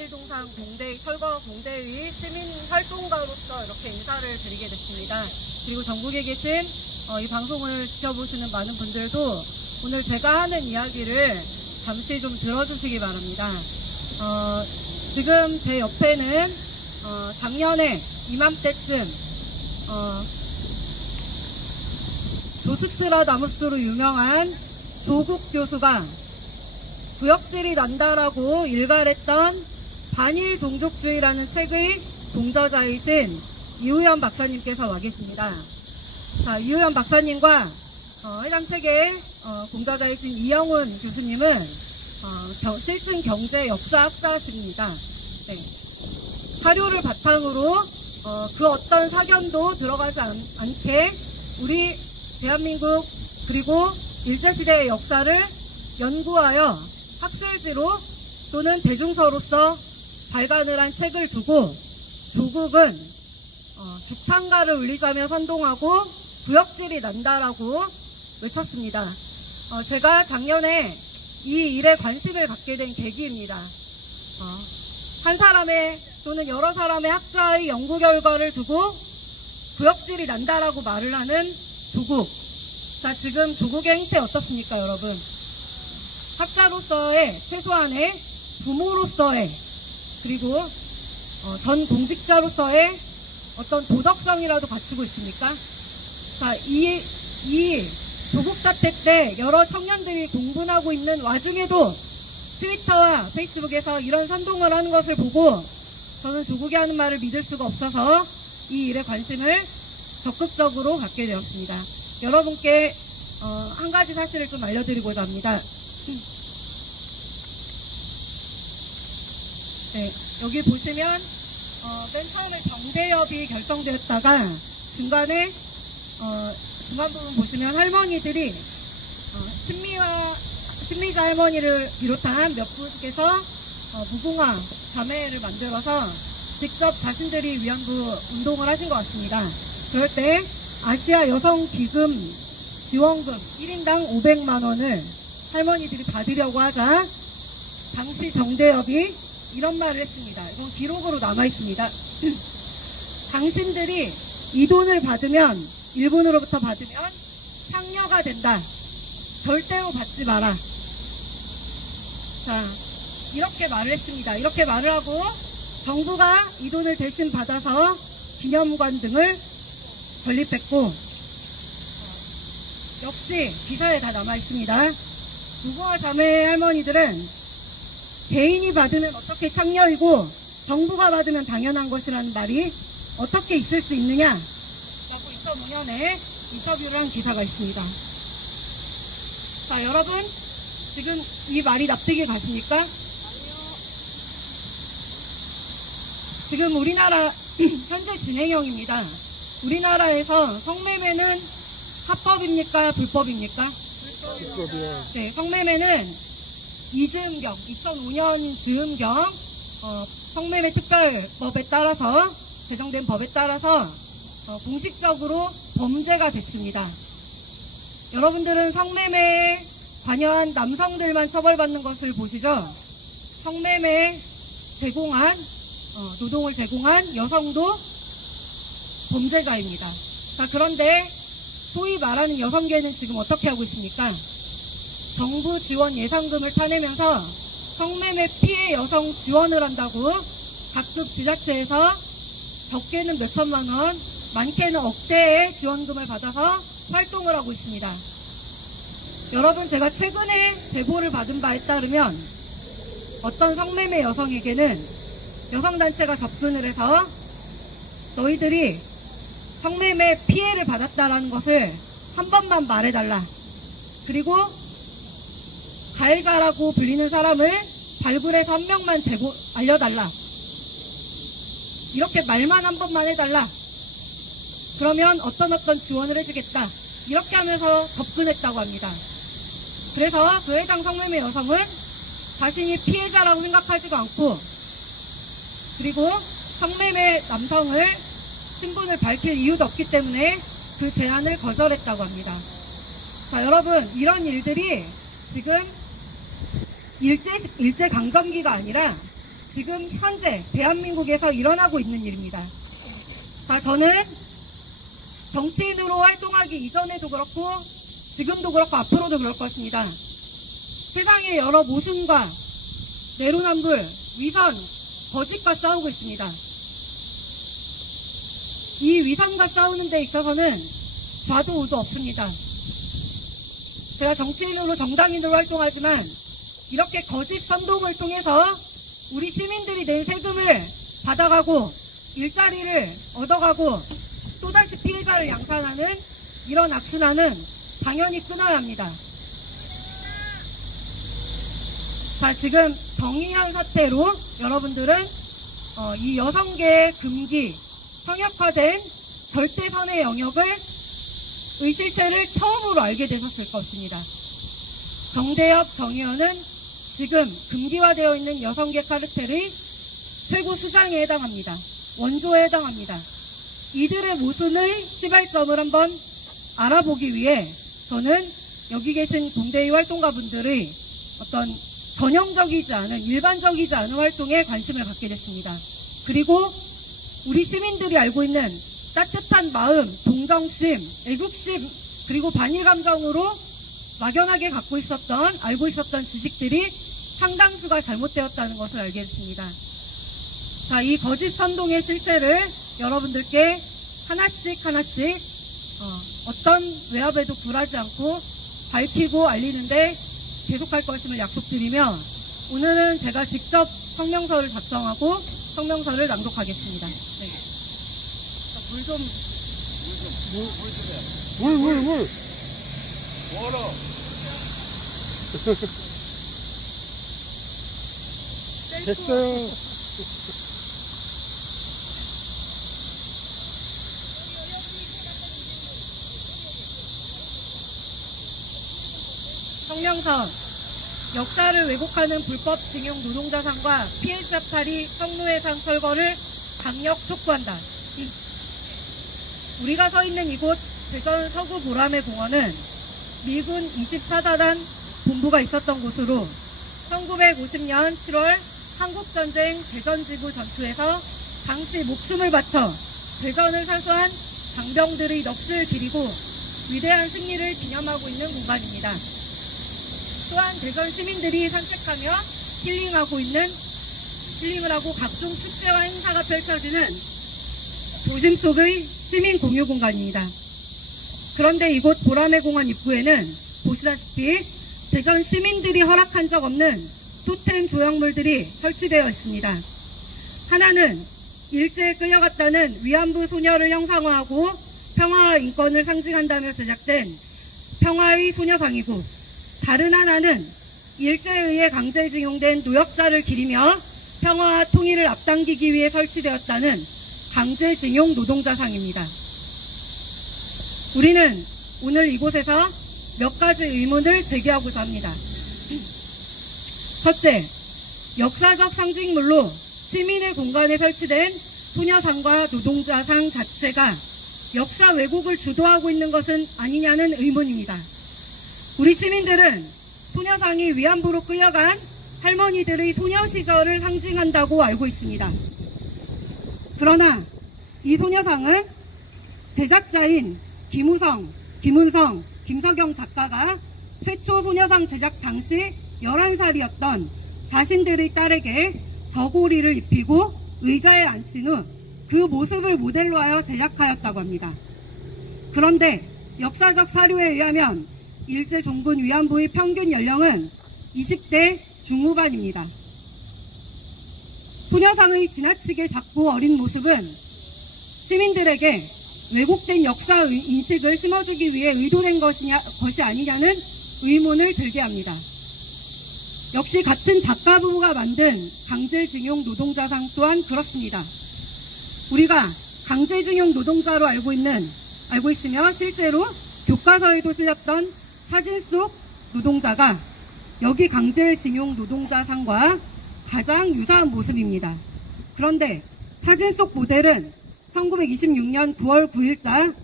동상 철거 공대의 시민활동가로서 이렇게 인사를 드리게 됐습니다. 그리고 전국에 계신 이 방송을 지켜보시는 많은 분들도 오늘 제가 하는 이야기를 잠시 좀 들어주시기 바랍니다. 지금 제 옆에는 작년에 이맘때쯤 조스트라 나무스로 유명한 조국 교수가 구역질이 난다라고 일갈했던 반일 종족주의라는 책의 동저자이신 이우연 박사님께서 와 계십니다. 자, 이우연 박사님과 해당 책의 공저자이신 이영훈 교수님은 실증 경제 역사학자십니다. 네. 사료를 바탕으로 그 어떤 사견도 들어가지 않게 우리 대한민국 그리고 일제시대의 역사를 연구하여 학술지로 또는 대중서로서 발간을 한 책을 두고 조국은 죽창가를 울리자며 선동하고 구역질이 난다라고 외쳤습니다. 제가 작년에 이 일에 관심을 갖게 된 계기입니다. 한 사람의 또는 여러 사람의 학자의 연구 결과를 두고 구역질이 난다라고 말을 하는 조국. 자, 지금 조국의 행태 어떻습니까, 여러분? 학자로서의 최소한의 부모로서의 그리고 전 공직자로서의 어떤 도덕성이라도 갖추고 있습니까? 자, 이 조국 사태 때 여러 청년들이 공분하고 있는 와중에도 트위터와 페이스북에서 이런 선동을 하는 것을 보고 저는 조국이 하는 말을 믿을 수가 없어서 이 일에 관심을 적극적으로 갖게 되었습니다. 여러분께 한 가지 사실을 좀 알려드리고자 합니다. 네, 여기 보시면 맨 처음에 정대협이 결성되었다가 중간 부분 보시면 할머니들이 신미자 할머니를 비롯한 몇 분께서 무궁화 자매를 만들어서 직접 자신들이 위안부 운동을 하신 것 같습니다. 그럴 때 아시아 여성 기금 지원금 1인당 500만 원을 할머니들이 받으려고 하자 당시 정대협이 이런 말을 했습니다. 이건 기록으로 남아있습니다. 당신들이 이 돈을 받으면 일본으로부터 받으면 창녀가 된다. 절대로 받지 마라. 자, 이렇게 말을 했습니다. 이렇게 말을 하고 정부가 이 돈을 대신 받아서 기념관 등을 건립했고 역시 기사에 다 남아있습니다. 무궁화 자매 할머니들은 개인이 받으면 어떻게 창녀이고 정부가 받으면 당연한 것이라는 말이 어떻게 있을 수 있느냐 라고 2005년에 인터뷰를 한 기사가 있습니다. 자, 여러분 지금 이 말이 납득이 가십니까? 아니요. 지금 우리나라 현재 진행형입니다. 우리나라에서 성매매는 합법입니까? 불법입니까? 불법이요. 네, 성매매는 이즈음경, 2005년 즈음경 성매매 특별법에 따라서 제정된 법에 따라서 공식적으로 범죄가 됐습니다. 여러분들은 성매매에 관여한 남성들만 처벌받는 것을 보시죠. 성매매 제공한 노동을 제공한 여성도 범죄자입니다. 자, 그런데 소위 말하는 여성계는 지금 어떻게 하고 있습니까? 정부 지원 예산금을 타내면서 성매매 피해 여성 지원을 한다고 각급 지자체에서 적게는 몇천만 원, 많게는 억대의 지원금을 받아서 활동을 하고 있습니다. 여러분, 제가 최근에 제보를 받은 바에 따르면 어떤 성매매 여성에게는 여성단체가 접근을 해서 너희들이 성매매 피해를 받았다라는 것을 한 번만 말해달라. 그리고 가해자라고 불리는 사람을 발굴해서 한 명만 알려달라. 이렇게 말만 한 번만 해달라. 그러면 어떤 지원을 해주겠다. 이렇게 하면서 접근했다고 합니다. 그래서 그 해당 성매매 여성은 자신이 피해자라고 생각하지도 않고 그리고 성매매 남성을 신분을 밝힐 이유도 없기 때문에 그 제안을 거절했다고 합니다. 자, 여러분, 이런 일들이 지금 일제강점기가 아니라 지금 현재 대한민국에서 일어나고 있는 일입니다. 자, 저는 정치인으로 활동하기 이전에도 그렇고 지금도 그렇고 앞으로도 그럴 것입니다. 세상의 여러 모순과 내로남불, 위선, 거짓과 싸우고 있습니다. 이 위선과 싸우는 데 있어서는 좌도 우도 없습니다. 제가 정치인으로 정당인으로 활동하지만 이렇게 거짓 선동을 통해서 우리 시민들이 낸 세금을 받아가고 일자리를 얻어가고 또다시 피해자를 양산하는 이런 악순환은 당연히 끊어야 합니다. 자, 지금 정의연 사태로 여러분들은 이 여성계의 금기, 성역화된 절대선의 영역을 실체를 처음으로 알게 되셨을 것입니다. 정대협, 정의연은 지금 금기화되어 있는 여성계 카르텔의 최고 수장에 해당합니다. 원조에 해당합니다. 이들의 모순의 시발점을 한번 알아보기 위해 저는 여기 계신 공대의 활동가분들의 어떤 전형적이지 않은, 일반적이지 않은 활동에 관심을 갖게 됐습니다. 그리고 우리 시민들이 알고 있는 따뜻한 마음, 동정심, 애국심, 그리고 반일감정으로 막연하게 알고 있었던 지식들이 상당수가 잘못되었다는 것을 알게 됐습니다. 자, 이 거짓 선동의 실체를 여러분들께 하나씩 어떤 외압에도 굴하지 않고 밝히고 알리는데 계속할 것임을 약속드리며 오늘은 제가 직접 성명서를 작성하고 성명서를 낭독하겠습니다. 네. 물. 멀어. 됐어요. 성명서. 역사를 왜곡하는 불법 징용 노동자상과 피해자 탈의 성노예상 철거를 강력 촉구한다. 우리가 서 있는 이곳 대전 서구 보라매 공원은 미군 24사단 본부가 있었던 곳으로 1950년 7월 한국전쟁 대전지구 전투에서 당시 목숨을 바쳐 대전을 사수한 장병들의 넋을 기리고 위대한 승리를 기념하고 있는 공간입니다. 또한 대전 시민들이 산책하며 힐링을 하고 각종 축제와 행사가 펼쳐지는 도심 속의 시민 공유 공간입니다. 그런데 이곳 보라매 공원 입구에는 보시다시피 대전 시민들이 허락한 적 없는 토템 조형물들이 설치되어 있습니다. 하나는 일제에 끌려갔다는 위안부 소녀를 형상화하고 평화와 인권을 상징한다며 제작된 평화의 소녀상이고, 다른 하나는 일제에 의해 강제징용된 노역자를 기리며 평화와 통일을 앞당기기 위해 설치되었다는 강제징용 노동자상입니다. 우리는 오늘 이곳에서 몇 가지 의문을 제기하고자 합니다. 첫째, 역사적 상징물로 시민의 공간에 설치된 소녀상과 노동자상 자체가 역사 왜곡을 주도하고 있는 것은 아니냐는 의문입니다. 우리 시민들은 소녀상이 위안부로 끌려간 할머니들의 소녀 시절을 상징한다고 알고 있습니다. 그러나 이 소녀상은 제작자인 김은성, 김석영 작가가 최초 소녀상 제작 당시 11살이었던 자신들의 딸에게 저고리를 입히고 의자에 앉힌 후 그 모습을 모델로 하여 제작하였다고 합니다. 그런데 역사적 사료에 의하면 일제 종군 위안부의 평균 연령은 20대 중후반입니다. 소녀상의 지나치게 작고 어린 모습은 시민들에게 왜곡된 역사 인식을 심어주기 위해 의도된 것이 아니냐는 의문을 들게 합니다. 역시 같은 작가 부부가 만든 강제징용 노동자상 또한 그렇습니다. 우리가 강제징용 노동자로 알고 있으며 실제로 교과서에도 실렸던 사진 속 노동자가 여기 강제징용 노동자상과 가장 유사한 모습입니다. 그런데 사진 속 모델은 1926년 9월 9일자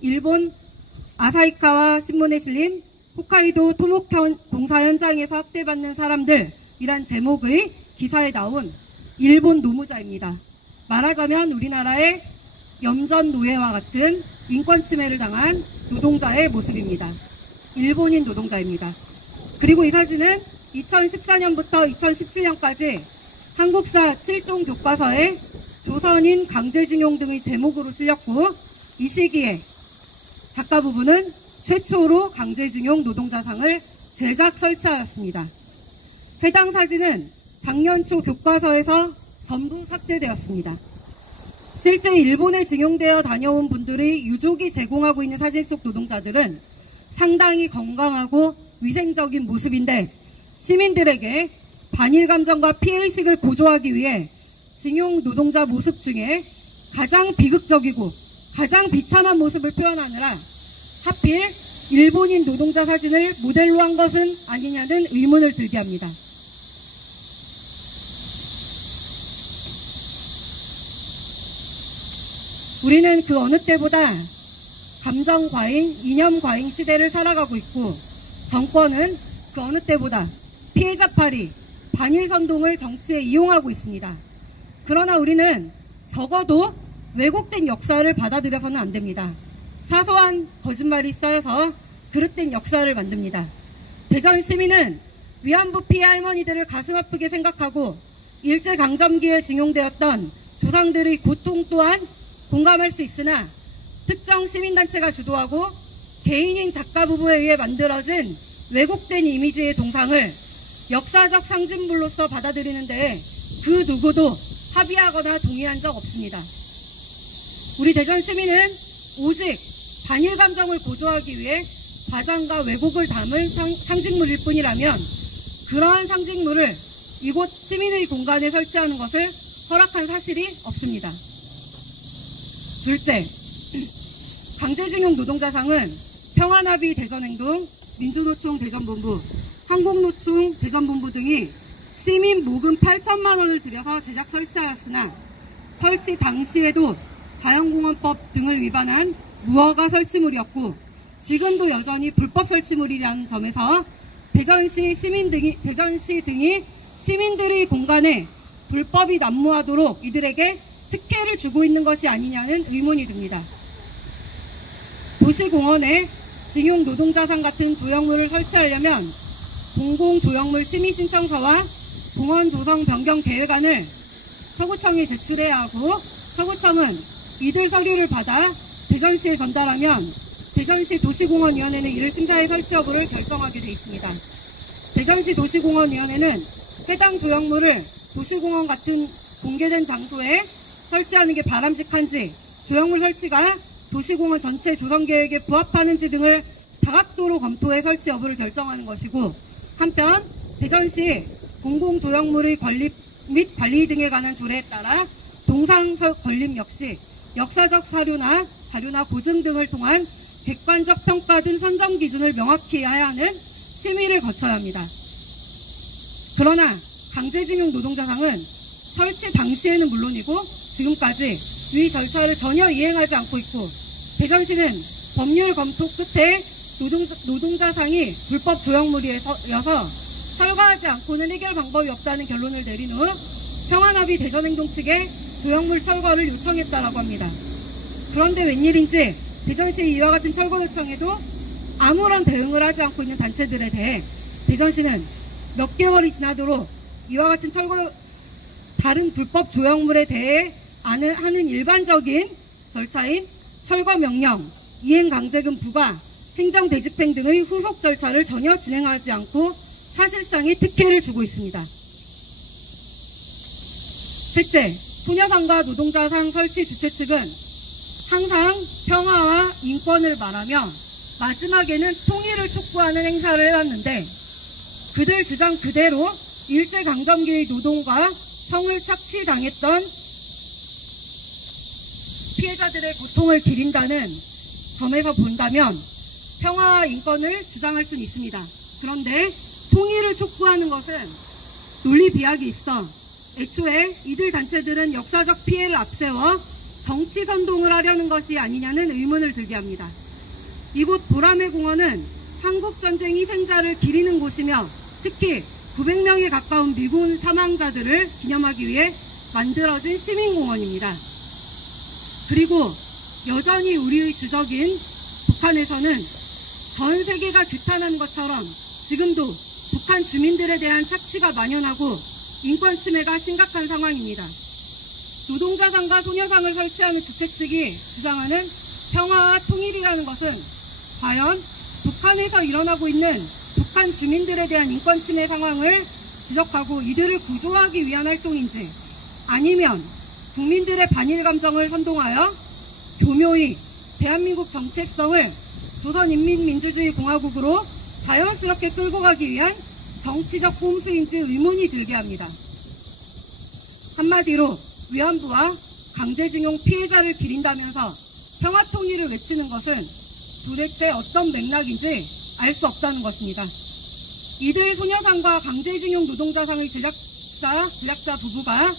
일본 아사히카와 신문에 실린 홋카이도 토목 공사 현장에서 학대받는 사람들이란 제목의 기사에 나온 일본 노무자입니다. 말하자면 우리나라의 염전 노예와 같은 인권 침해를 당한 노동자의 모습입니다. 일본인 노동자입니다. 그리고 이 사진은 2014년부터 2017년까지 한국사 7종 교과서에 조선인 강제징용 등의 제목으로 실렸고, 이 시기에 작가 부부는 최초로 강제징용 노동자상을 제작 설치하였습니다. 해당 사진은 작년 초 교과서에서 전부 삭제되었습니다. 실제 일본에 징용되어 다녀온 분들의 유족이 제공하고 있는 사진 속 노동자들은 상당히 건강하고 위생적인 모습인데, 시민들에게 반일 감정과 피해의식을 고조하기 위해 징용 노동자 모습 중에 가장 비극적이고 가장 비참한 모습을 표현하느라 하필 일본인 노동자 사진을 모델로 한 것은 아니냐는 의문을 들게 합니다. 우리는 그 어느 때보다 감정과잉, 이념과잉 시대를 살아가고 있고, 정권은 그 어느 때보다 피해자팔이, 반일선동을 정치에 이용하고 있습니다. 그러나 우리는 적어도 왜곡된 역사를 받아들여서는 안 됩니다. 사소한 거짓말이 쌓여서 그릇된 역사를 만듭니다. 대전 시민은 위안부 피해 할머니들을 가슴 아프게 생각하고 일제강점기에 징용되었던 조상들의 고통 또한 공감할 수 있으나, 특정 시민단체가 주도하고 개인인 작가 부부에 의해 만들어진 왜곡된 이미지의 동상을 역사적 상징물로서 받아들이는 데 그 누구도 합의하거나 동의한 적 없습니다. 우리 대전 시민은 오직 반일 감정을 고조하기 위해 과장과 왜곡을 담은 상징물일 뿐이라면, 그러한 상징물을 이곳 시민의 공간에 설치하는 것을 허락한 사실이 없습니다. 둘째, 강제징용 노동자상은 평화나비 대전행동, 민주노총 대전본부, 한국노총 대전본부 등이 시민 모금 8천만 원을 들여서 제작 설치하였으나, 설치 당시에도 자연공원법 등을 위반한 무허가 설치물이었고, 지금도 여전히 불법 설치물이라는 점에서 대전시 등이 시민들의 공간에 불법이 난무하도록 이들에게 특혜를 주고 있는 것이 아니냐는 의문이 듭니다. 도시공원에 징용 노동자상 같은 조형물을 설치하려면 공공조형물 심의신청서와 공원 조성 변경 계획안을 서구청에 제출해야 하고, 서구청은 이들 서류를 받아 대전시에 전달하면 대전시 도시공원위원회는 이를 심사해 설치 여부를 결정하게 되어 있습니다. 대전시 도시공원위원회는 해당 조형물을 도시공원 같은 공개된 장소에 설치하는 게 바람직한지, 조형물 설치가 도시공원 전체 조성계획에 부합하는지 등을 다각도로 검토해 설치 여부를 결정하는 것이고, 한편 대전시 공공조형물의 건립 및 관리 등에 관한 조례에 따라 동상 건립 역시 역사적 사료나 자료나 고증 등을 통한 객관적 평가 등 선정 기준을 명확히 해야 하는 심의를 거쳐야 합니다. 그러나 강제징용 노동자상은 설치 당시에는 물론이고 지금까지 이 절차를 전혀 이행하지 않고 있고, 대전시는 법률 검토 끝에 노동자상이 불법 조형물이어서 철거하지 않고는 해결 방법이 없다는 결론을 내린 후 평화나비 대전행동 측에 조형물 철거를 요청했다라고 합니다. 그런데 웬일인지 대전시 이와 같은 철거 요청에도 아무런 대응을 하지 않고 있는 단체들에 대해 대전시는 몇 개월이 지나도록 이와 같은 다른 불법 조형물에 대해 하는 일반적인 절차인 철거 명령, 이행 강제금 부과, 행정 대집행 등의 후속 절차를 전혀 진행하지 않고 사실상의 특혜를 주고 있습니다. 셋째, 소녀상과 노동자상 설치 주최 측은 항상 평화와 인권을 말하며 마지막에는 통일을 촉구하는 행사를 해왔는데, 그들 주장 그대로 일제강점기의 노동과 성을 착취당했던 피해자들의 고통을 기린다는 점에서 본다면 평화와 인권을 주장할 수는 있습니다. 그런데 통일을 촉구하는 것은 논리 비약이 있어 애초에 이들 단체들은 역사적 피해를 앞세워 정치 선동을 하려는 것이 아니냐는 의문을 들게 합니다. 이곳 보라매 공원은 한국전쟁 희생자를 기리는 곳이며 특히 900명에 가까운 미군 사망자들을 기념하기 위해 만들어진 시민공원입니다. 그리고 여전히 우리의 주적인 북한에서는 전 세계가 규탄하는 것처럼 지금도 북한 주민들에 대한 착취가 만연하고 인권 침해가 심각한 상황입니다. 노동자상과 소녀상을 설치하는 주최 측이 주장하는 평화와 통일이라는 것은 과연 북한에서 일어나고 있는 북한 주민들에 대한 인권 침해 상황을 지적하고 이들을 구조하기 위한 활동인지, 아니면 국민들의 반일 감정을 선동하여 교묘히 대한민국 정체성을 조선인민민주주의 공화국으로 자연스럽게 끌고 가기 위한 정치적 꼼수인지 의문이 들게 합니다. 한마디로 위안부와 강제징용 피해자를 기린다면서 평화통일을 외치는 것은 도대체 어떤 맥락인지 알 수 없다는 것입니다. 이들 소녀상과 강제징용 노동자상의 제작자 부부가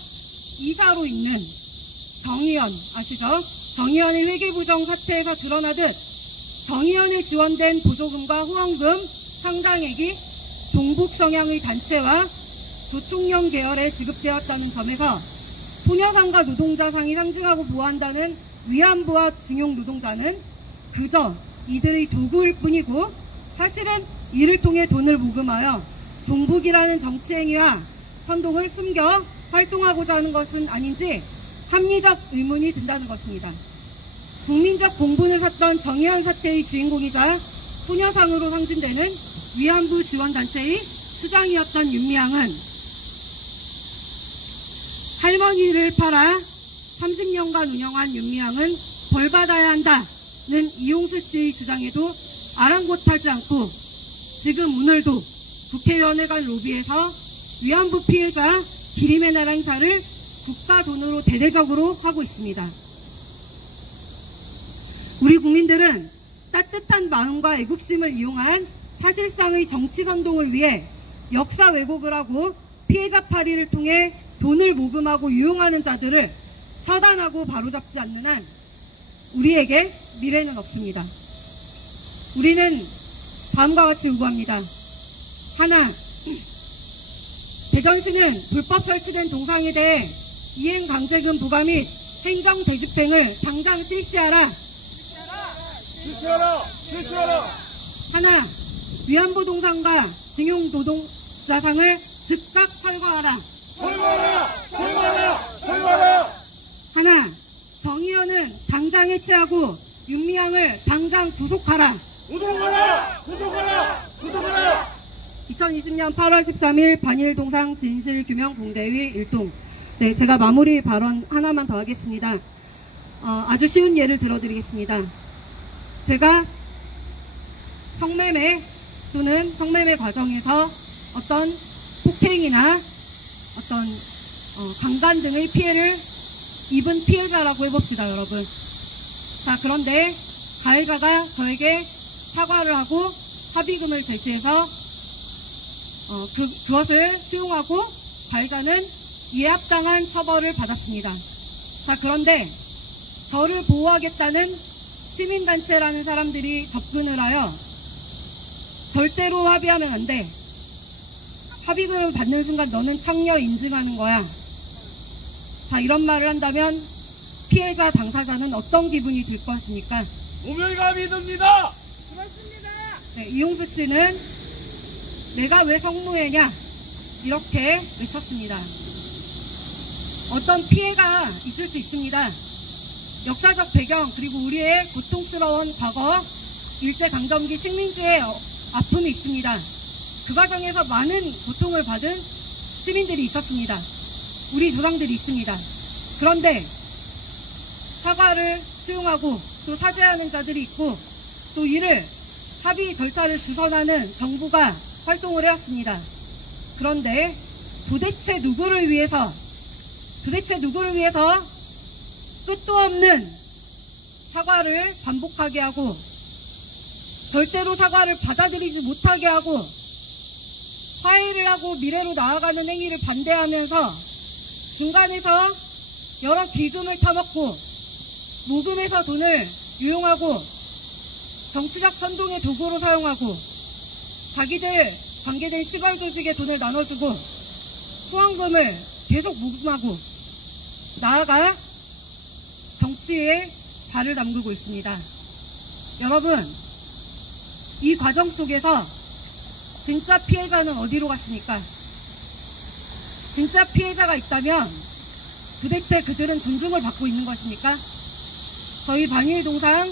이사로 있는 정의연 아시죠? 정의연의 회계부정 사태에서 드러나듯 정의연에 지원된 보조금과 후원금 상당액이 종북 성향의 단체와 조총련 계열에 지급되었다는 점에서 소녀상과 노동자상이 상징하고 보호한다는 위안부와 징용 노동자는 그저 이들의 도구일 뿐이고, 사실은 이를 통해 돈을 모금하여 종북이라는 정치행위와 선동을 숨겨 활동하고자 하는 것은 아닌지 합리적 의문이 든다는 것입니다. 국민적 공분을 샀던 정의연 사태의 주인공이자 소녀상으로 상징되는 위안부 지원단체의 수장이었던 윤미향은 할머니를 팔아 30년간 운영한 윤미향은 벌받아야 한다는 이용수 씨의 주장에도 아랑곳하지 않고 지금 오늘도 국회의원회관 로비에서 위안부 피해자 기림의 나라 행사를 국가 돈으로 대대적으로 하고 있습니다. 우리 국민들은 따뜻한 마음과 애국심을 이용한 사실상의 정치 선동을 위해 역사 왜곡을 하고 피해자 파리를 통해 돈을 모금하고 유용하는 자들을 처단하고 바로잡지 않는 한 우리에게 미래는 없습니다. 우리는 다음과 같이 요구합니다. 하나, 대전시는 불법 설치된 동상에 대해 이행강제금 부과 및 행정대집행을 당장 실시하라. 실시하라. 하나, 위안부 동상과 징용 노동자상을 즉각 철거하라. 하나, 정의연은 당장 해체하고 윤미향을 당장 구속하라. 2020년 8월 13일 반일동상 진실규명공대위 일동. 네, 제가 마무리 발언 하나만 더 하겠습니다. 아주 쉬운 예를 들어드리겠습니다. 제가 성매매 또는 성매매 과정에서 어떤 폭행이나 어떤 강간 등의 피해를 입은 피해자라고 해봅시다, 여러분. 자, 그런데 가해자가 저에게 사과를 하고 합의금을 제시해서 그것을 수용하고 가해자는 이해합당한 처벌을 받았습니다. 자, 그런데 저를 보호하겠다는 시민단체라는 사람들이 접근을 하여 절대로 합의하면 안 돼. 합의금을 받는 순간 너는 청려 인증하는 거야. 자, 이런 말을 한다면 피해자 당사자는 어떤 기분이 들 것입니까? 우멸감이 듭니다. 네, 이용수 씨는 내가 왜 성노예냐 이렇게 외쳤습니다. 어떤 피해가 있을 수 있습니다. 역사적 배경 그리고 우리의 고통스러운 과거, 일제강점기 식민지의 아픔이 있습니다. 그 과정에서 많은 고통을 받은 시민들이 있었습니다. 우리 조상들이 있습니다. 그런데 사과를 수용하고 또 사죄하는 자들이 있고 또 이를 합의 절차를 주선하는 정부가 활동을 해왔습니다. 그런데 도대체 누구를 위해서 끝도 없는 사과를 반복하게 하고 절대로 사과를 받아들이지 못하게 하고 화해를 하고 미래로 나아가는 행위를 반대하면서 중간에서 여러 기금을 타먹고 모금해서 돈을 유용하고 정치적 선동의 도구로 사용하고 자기들 관계된 시발 조직에 돈을 나눠주고 후원금을 계속 모금하고 나아가 정치에 발을 담그고 있습니다. 여러분, 이 과정 속에서 진짜 피해자는 어디로 갔습니까? 진짜 피해자가 있다면 도대체 그들은 존중을 받고 있는 것입니까? 저희 반일동상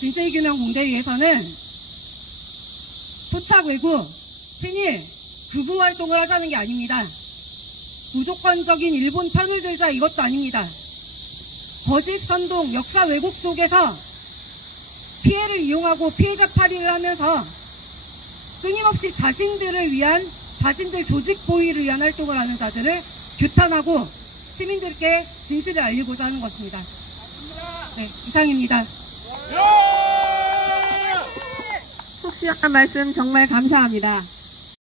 진실규명공대위에서는 토착 왜구, 친일, 극우 활동을 하자는 게 아닙니다. 무조건적인 일본 편을 들자 이것도 아닙니다. 거짓 선동, 역사 왜곡 속에서 피해를 이용하고 피해자 탈의를 하면서 끊임없이 자신들을 위한, 자신들 조직 보위를 위한 활동을 하는 자들을 규탄하고 시민들께 진실을 알리고자 하는 것입니다. 네, 이상입니다. 속 시원한 말씀 정말 감사합니다.